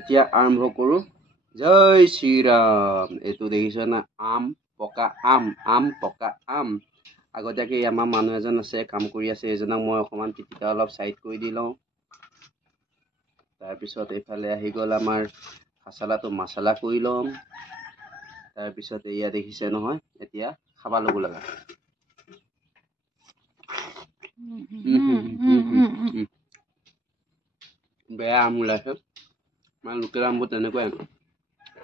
এতিয়া আৰম্ভ কৰোঁ। জয় শ্ৰীৰাম। এইটো দেখিছে না, আম পকা আম, আম পকা আম। আগতীয়াকৈ আমাৰ মানুহ এজন আছে, কাম কৰি আছে। এজনক মই অকণমান পিটিকা অলপ চাইড কৰি দি লওঁ। তাৰপিছত এইফালে আহি গ'ল আমাৰ খাছালাটো মছলা কৰি ল'ম। তাৰপিছত এয়া দেখিছে নহয়, এতিয়া খাবা ল'ব লগা। বেয়া আম ওলাইছে, মানে লোকেল আমবোৰ তেনেকুৱাই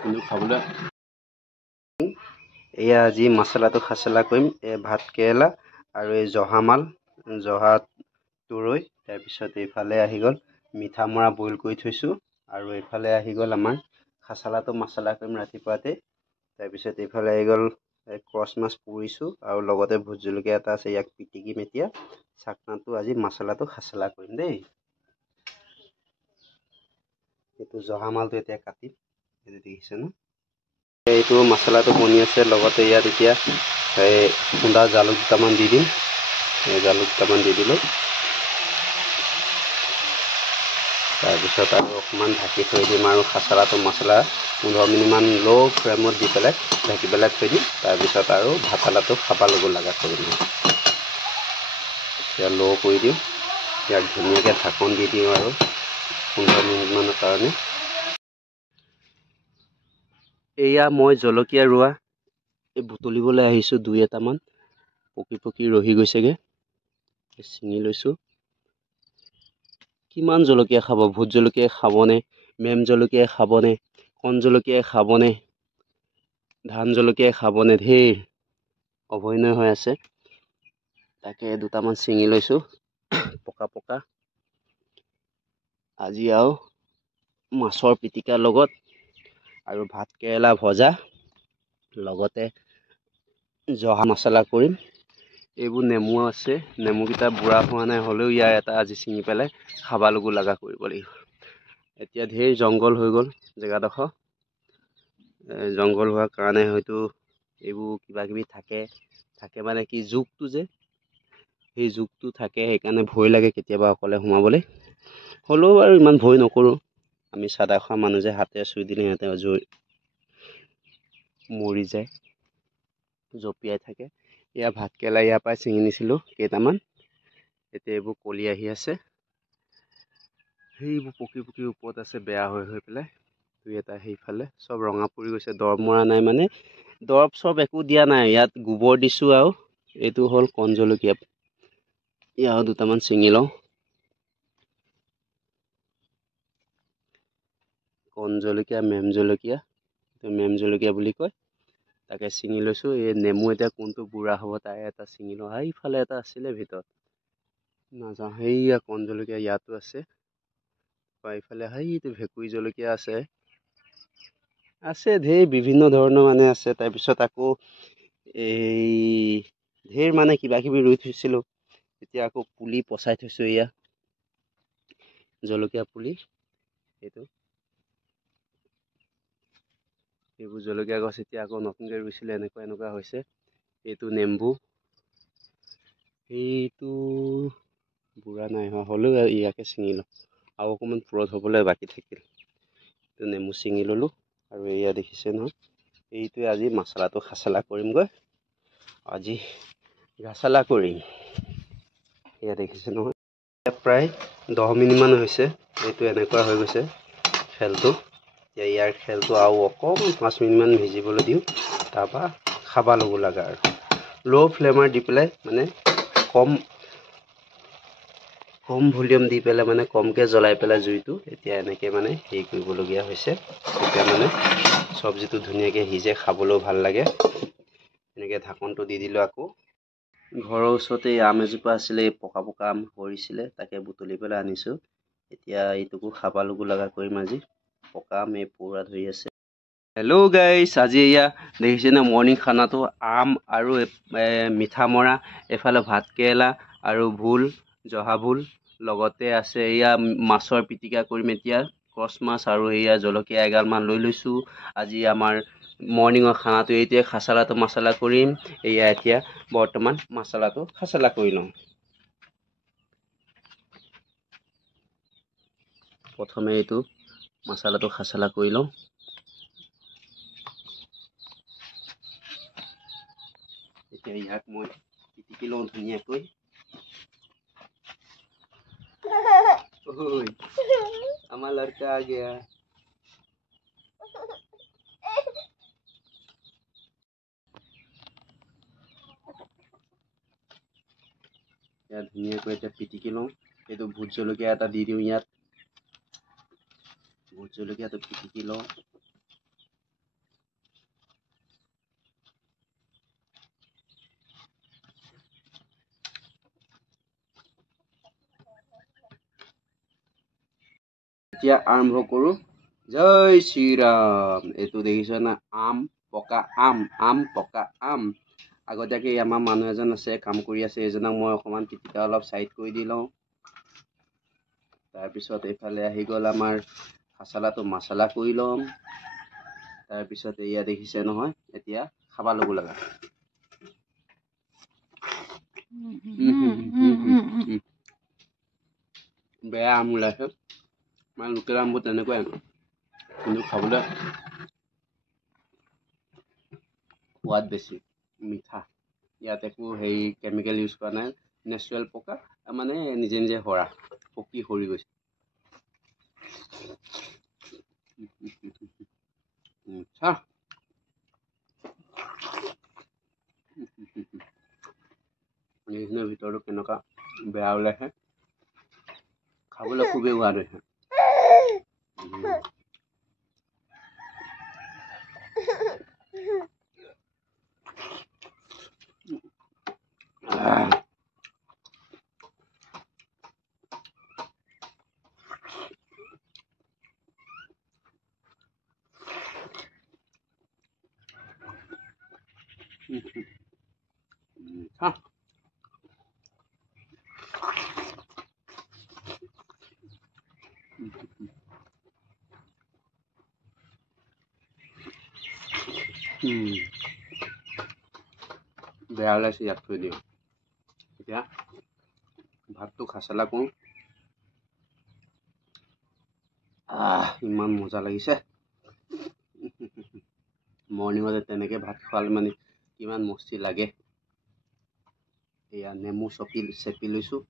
কিন্তু খাবলৈ। এয়া আজি মছলাটো খাছলা কৰিম। ভাত কেৰেলা আৰু এই জহামাল, জহা তুৰৈ। তাৰপিছত এইফালে আহি গ'ল মিঠা মৰা বইল কৰি থৈছোঁ। আৰু এইফালে আহি গ'ল আমাৰ খাছালাটো মছলা কৰিম ৰাতিপুৱাতে। তাৰপিছত এইফালে আহি গ'ল ক্ৰচ মাছ পুৰিছোঁ আৰু লগতে ভোট জলকীয়া এটা আছে, ইয়াক পিটিকিম এতিয়া। চাকনাটো আজি মছলাটো খাছলা কৰিম দেই। এইটো জহামালটো এতিয়া কাটিম, এইটো দেখিছে ন। এইটো মছলাটো বনি আছে, লগতে ইয়াত এতিয়া খুন্দা জালুক দুটামান দি দিম। জালুক দুটামান দি দিলোঁ। তাৰপিছত আৰু অকণমান ঢাকি থৈ দিম আৰু খাছালাটো মছলা 15 মিনিটমান ল' ফ্লেমত দি পেলাই ঢাকি পেলাই থৈ দিম। তাৰপিছত আৰু ভাতলাটো খাবা ল'ব লগা কৰিম। এতিয়া ল' কৰি দিওঁ, ইয়াক ধুনীয়াকৈ ঢাকন দি দিওঁ আৰু 15 মিনিটমানৰ কাৰণে। এয়া মই জলকীয়া ৰোৱা বুটলিবলৈ আহিছোঁ। 2-এটামান পকি পকি ৰহি গৈছেগৈ, ছিঙি লৈছোঁ। কিমান জলকীয়া খাব? ভোট জলকীয়াই খাবনে, মেম জলকীয়াই খাবনে, কণ জলকীয়াই খাবনে, ধান জলকীয়াই খাবনে? ঢেৰ অভয়নয় হৈ আছে। তাকে দুটামান ছিঙি লৈছোঁ পকা পকা। আজি আৰু মাছৰ পিটিকাৰ লগত আৰু ভাত কেৰেলা ভজা, লগতে জহা মছলা কৰিম। এইবোৰ নেমু আছে, নেমুকেইটা বুঢ়া হোৱা নাই, হ'লেও ইয়াৰ এটা আজি ছিঙি পেলাই খাবা ল'ব লগা কৰিব লাগিব। এতিয়া ঢেৰ জংঘল হৈ গ'ল জেগাডোখৰ। জংঘল হোৱাৰ কাৰণে হয়তো এইবোৰ কিবা কিবি থাকে মানে কি, জোকটো যে, সেই জোকটো থাকে। সেইকাৰণে ভয় লাগে কেতিয়াবা অকলে সোমাবলৈ। হ'লেও আৰু ইমান ভয় নকৰোঁ। আমি চাদা খোৱা মানুহ যে, হাতেৰে চুই দিলে সিহঁতে মৰি যায়, জঁপিয়াই থাকে। এয়া ভাত কেৰেলা ইয়াৰ পৰাই ছিঙি নিছিলোঁ কেইটামান। এতিয়া এইবোৰ কলি আহি আছে, সেইবোৰ পকি পকি ওপৰত আছে, বেয়া হৈ পেলাই। 2-এটা সেইফালে চব ৰঙা পৰি গৈছে। দৰৱ মৰা নাই, মানে দৰৱ চৰব একো দিয়া নাই। ইয়াত গোবৰ দিছোঁ আৰু এইটো হ'ল কণ জলকীয়া। ইয়াৰ দুটামান ছিঙি লওঁ। কণ জলকীয়া, মেম জলকীয়া, মেম জলকীয়া বুলি কয়, তাকে ছিঙি লৈছোঁ। এই নেমু এতিয়া কোনটো বুঢ়া হ'ব তাৰে এটা ছিঙি লওঁ। সেইফালে এটা আছিলে ভিতৰত, নাযাওঁ। সেইয়া কণ জলকীয়া ইয়াতো আছে। এইফালে সেইটো ভেকুৰী জলকীয়া আছে ঢেৰ বিভিন্ন ধৰণৰ মানে আছে। তাৰপিছত আকৌ এই ঢেৰ মানে কিবা কিবি ৰুই থৈছিলোঁ, এতিয়া আকৌ পুলি পচাই থৈছোঁ। এয়া জলকীয়া পুলি, এইবোৰ জলকীয়া গছ এতিয়া আকৌ নতুনকৈ ৰুইছিলে, এনেকুৱা হৈছে। এইটো নেম্বু, সেইটো বুঢ়া নাই হোৱা, হ'লেও ইয়াকে ছিঙি লওঁ। আৰু অকণমান পুৰঠ হ'বলৈ বাকী থাকিল। এইটো নেমু ছিঙি ল'লোঁ। আৰু এয়া দেখিছে নহয়, এইটোৱে আজি মছলাটো খাছলা কৰিমগৈ। আজি খাছলা কৰিম। এয়া দেখিছে নহয়, প্ৰায় 10 মিনিটমান হৈছে। এইটো এনেকুৱা হৈ গৈছে খেলটো। এতিয়া ইয়াৰ খেলটো আৰু অকণমান 5 মিনিটমান ভিজিবলৈ দিওঁ, তাৰপৰা খাবা ল'ব লগা আৰু। ল' ফ্লেমাৰ দি পেলাই, মানে কম ভলিউম দি পেলাই, মানে কমকৈ জ্বলাই পেলাই জুইটো এতিয়া এনেকৈ মানে হেৰি কৰিবলগীয়া হৈছে। তেতিয়া মানে চব্জিটো ধুনীয়াকৈ সিজে, খাবলৈও ভাল লাগে। এনেকৈ ঢাকনটো দি দিলোঁ। আকৌ ঘৰৰ ওচৰতে আম এজোপা আছিলে, এই পকা আম সৰিছিলে, তাকে বুটলি পেলাই আনিছোঁ। এতিয়া এইটোকো খাবা ল'ব লগা কৰিম আজি। পকা আম এই পৰুৱা ধৰি আছে। হেল্ল' গাইছ, আজি এয়া দেখিছেনে মৰ্ণিং খানাটো আম আৰু মিঠা মৰা, এইফালে ভাত কেৰেলা আৰু ভোল, জহা ভোল, লগতে আছে এয়া মাছৰ পিটিকা কৰিম এতিয়া। ক্ৰচ মাছ আৰু এয়া জলকীয়া এগালমান লৈ লৈছোঁ। আজি আমাৰ মৰ্ণিঙৰ খানাটো এইটোৱে। খাছলাটো মছলা কৰিম। এয়া এতিয়া বৰ্তমান মছলাটো খাছলা কৰি লওঁ। প্ৰথমে এইটো মছলাটো খাচলা কৰি লওঁ। এতিয়া ইয়াক মই পিটিকি লওঁ ধুনীয়াকৈ। আমাৰ লড়কা আ গয়া। ইয়াত ধুনীয়াকৈ এতিয়া পিটিকি লওঁ। এইটো ভোট জলকীয়া এটা দি দিওঁ ইয়াত। ভোট জলকীয়াটো পিটিকি লওঁ। এতিয়া আৰম্ভ কৰোঁ। জয় শ্ৰীৰাম। এইটো দেখিছ না, আম পকা আম, আম পকা আম। আগতীয়াকৈ আমাৰ মানুহ এজন আছে, কাম কৰি আছে, এজনক মই অকণমান পিটিকা অলপ চাইড কৰি দি লওঁ। তাৰপিছত এইফালে আহি গ'ল আমাৰ খাচলাটো মছলা কৰি ল'ম। তাৰপিছত এয়া দেখিছে নহয়, এতিয়া খাবা ল'ব লগা। বেয়া আম ওলাইছে, মানে লোকেল আমবোৰ তেনেকুৱাই, কিন্তু খাবলৈ সোৱাদ বেছি, মিঠা। ইয়াত একো হেৰি কেমিকেল ইউজ কৰা নাই, নেচাৰেল পকা, মানে নিজে নিজে সৰা, পকি সৰি গৈছে। এইখিনিৰ ভিতৰতো কেনেকুৱা বেয়া ওলাইছে, খাবলৈ খুবেই সোৱাদ হৈছে। বেয়া ওলাইছে, ইয়াত থৈ দিওঁ। এতিয়া ভাতটো খাচলা কৰোঁ। ইমান মজা লাগিছে। মৰ্ণিঙতে তেনেকৈ ভাত খোৱালে মানে কিমান মস্তি লাগে। এয়া নেমু চেপি লৈছোঁ।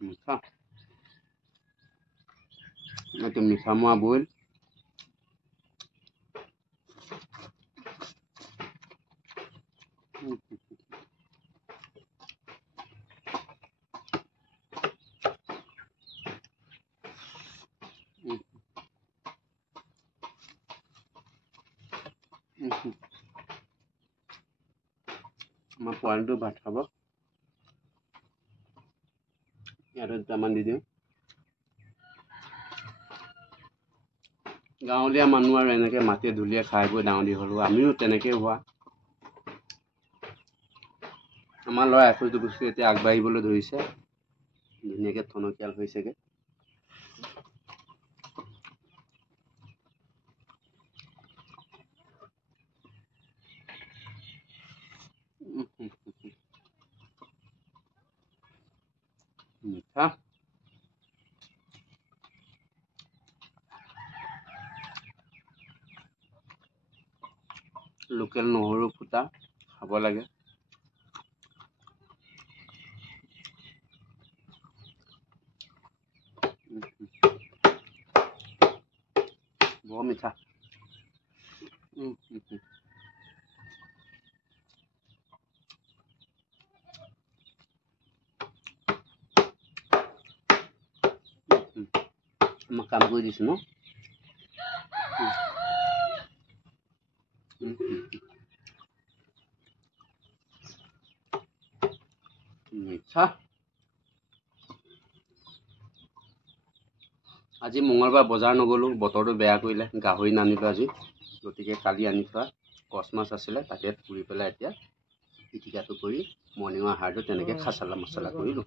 মিঠা, এইটো মিঠা মোৱা বইল। আমাৰ পোৱালিটো ভাত খাব, ইয়াতে দুটামান দি দিওঁ। গাঁৱলীয়া মানুহ আৰু এনেকৈ মাটিয়ে ধূলিয়ে খাই বৈ ডাঙৰ দীঘল হোৱা, আমিও তেনেকৈ হোৱা। আমাৰ ল'ৰা এখোজ দুখোজকৈ এতিয়া আগবাঢ়িবলৈ ধৰিছে, ধুনীয়াকৈ টনকিয়াল হৈছেগৈ। মিঠা, লোকেল নহৰু ফুটা খাব লাগে। বৰ মিঠা। মই কাম কৰি দিছোঁ ন। মিঠা। আজি মঙলবাৰ বজাৰ নগ'লোঁ, বতৰটো বেয়া কৰিলে, গাহৰি নানিলোঁ আজি। গতিকে কালি আনি থোৱা কচ মাছ আছিলে, তাকে পুৰি পেলাই এতিয়া পিটিকাটো কৰি মৰ্ণিঙৰ আহাৰটো তেনেকৈ খাচলা মছলা কৰিলোঁ।